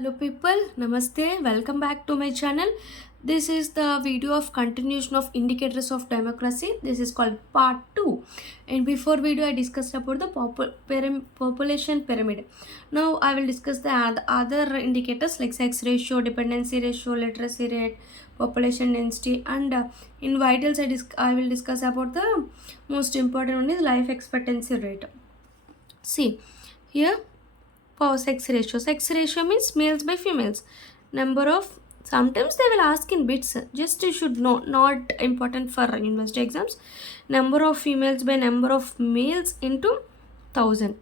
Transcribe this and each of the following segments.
Hello people, namaste, welcome back to my channel. This is the video of continuation of indicators of democracy. This is called part 2. And before video I discussed about the population pyramid. Now I will discuss the other indicators like sex ratio, dependency ratio, literacy rate, population density, and in vitals I will discuss about the most important one is life expectancy rate. See here, for sex ratio. Sex ratio means males by females. Number of, sometimes they will ask in bits. Just you should know, not important for university exams. Number of females by number of males into 1000.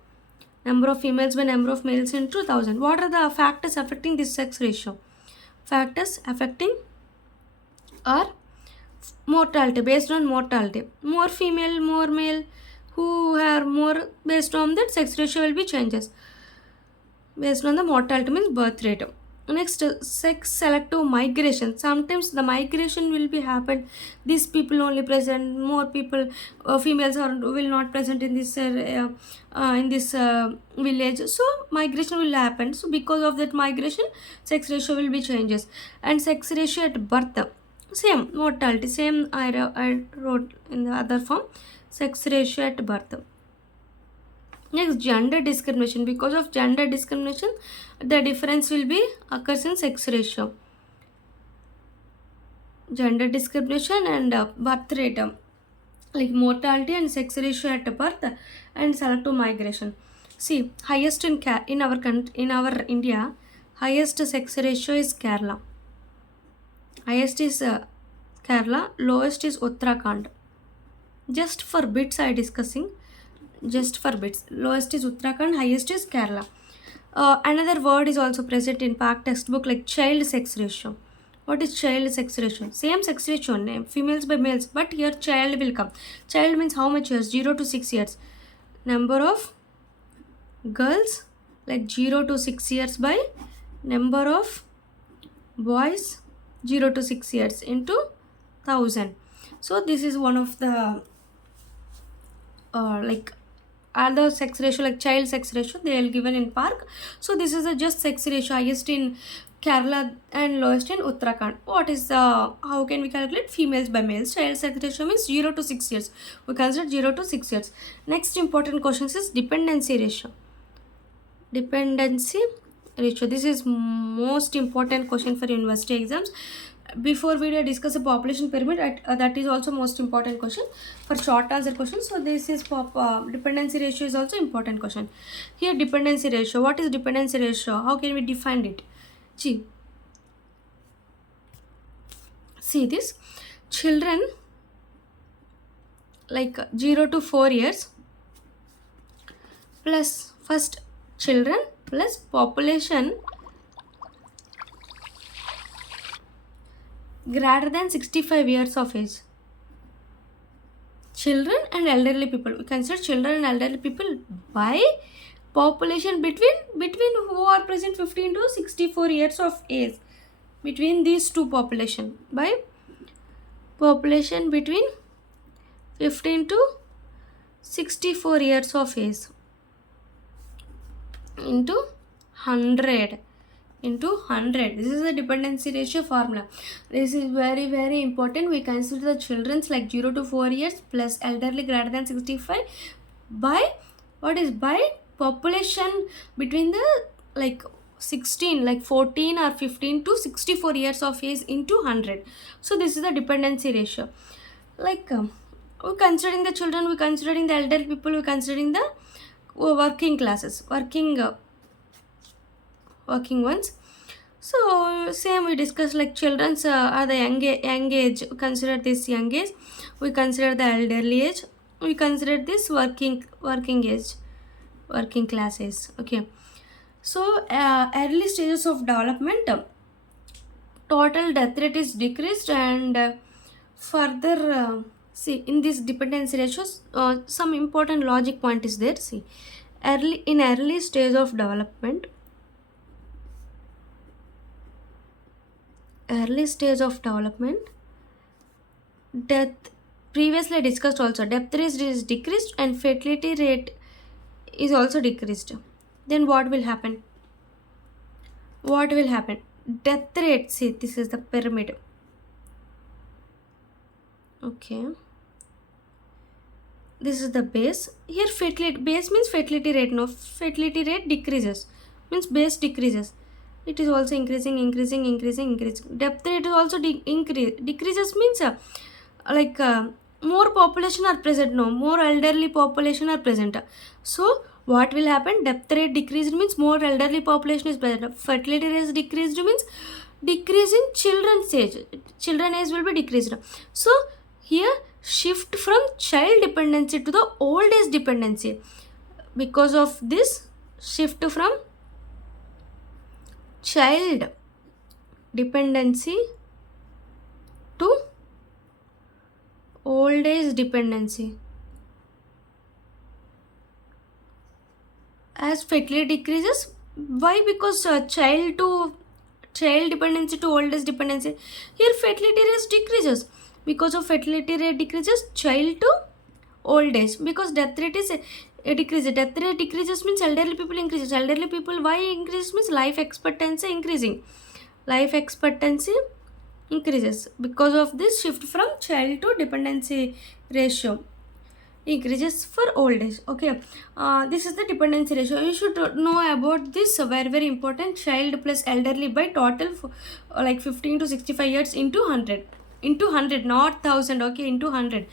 Number of females by number of males into 1000. What are the factors affecting this sex ratio? Factors affecting are mortality, based on mortality. More female, more male, who are more, based on that sex ratio will be changes based on the mortality means birth rate. Next, sex selective migration. Sometimes the migration will be happen, these people only present, more people, females are will not present in this village, so migration will happen. So because of that migration, sex ratio will be changes. And sex ratio at birth, same mortality, same I wrote in the other form, sex ratio at birth. Next, gender discrimination. Because of gender discrimination, the difference will be occurs in sex ratio. Gender discrimination and birth rate, like mortality and sex ratio at birth and selective migration. See, highest in our in our India, highest sex ratio is Kerala. Highest is Kerala, lowest is Uttarakhand. Just for bits I discussing. Just for bits. Lowest is Uttarakhand, highest is Kerala. Another word is also present in PAC textbook like child sex ratio. What is child sex ratio? Same sex ratio, name females by males, but here child will come. Child means how much years? 0 to 6 years. Number of girls like 0 to 6 years by number of boys 0 to 6 years into 1000. So this is one of the like other sex ratio like child sex ratio they are given in park. So this is a just sex ratio, highest in Kerala and lowest in Uttarakhand. What is the, how can we calculate? Females by males. Child sex ratio means 0 to 6 years, we consider 0 to 6 years. Next important question is dependency ratio. Dependency ratio, this is most important question for university exams. Before we discuss a population pyramid, that is also most important question for short answer question. So this is dependency ratio is also important question. Here dependency ratio, what is dependency ratio, how can we define it? See this, children like 0 to 4 years plus first children plus population greater than 65 years of age. Children and elderly people, we consider children and elderly people by population between who are present 15 to 64 years of age. Between these two population, by population between 15 to 64 years of age into 100 into 100. This is the dependency ratio formula. This is very important. We consider the children's like 0 to 4 years plus elderly greater than 65 by, what is, by population between the like 16 like 14 or 15 to 64 years of age into 100. So this is the dependency ratio. Like we considering the children, we considering the elderly people, we considering the working classes, working ones. So same we discuss like children's are the young age, consider this young age, we consider the elderly age, we consider this working age, working classes. Okay, so early stages of development, total death rate is decreased. And further see in this dependency ratios, some important logic point is there. See, early stage of development, early stage of development, death, previously discussed also, death rate is decreased and fertility rate is also decreased. Then what will happen? what will happen? Death rate, see, this is the pyramid. Okay, this is the base. Here fertility base means fertility rate. No, fertility rate decreases, means base decreases. It is also increasing. Depth rate is also decreases means like more population are present, no, more elderly population are present. So what will happen? Depth rate decreased means more elderly population is present. Fertility rate decreased means decrease in children's age. Children age will be decreased. So here shift from child dependency to the old age dependency. Because of this shift from child dependency to old age dependency. As fertility decreases, why? Because child dependency to old age dependency. Here fertility rate decreases. Because of fertility rate decreases, child to old age. Because death rate is decreases. Death rate decreases means elderly people increases. Elderly people, why increase? Means life expectancy increasing. Life expectancy increases because of this shift from child to dependency ratio increases for old age. Okay, this is the dependency ratio. You should know about this, very important. Child plus elderly by total like 15 to 65 years into 100, not 1000. Okay, into 100.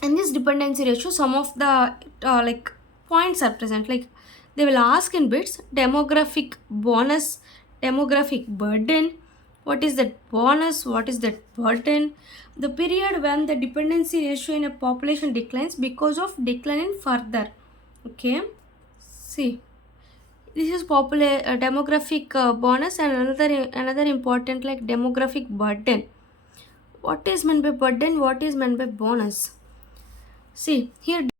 And this dependency ratio, some of the like points are present, like they will ask in bits: demographic bonus, demographic burden. What is that bonus? What is that burden? The period when the dependency ratio in a population declines because of decline in further. Okay, see, this is popular demographic bonus, and another important like demographic burden. What is meant by burden? What is meant by bonus? See here.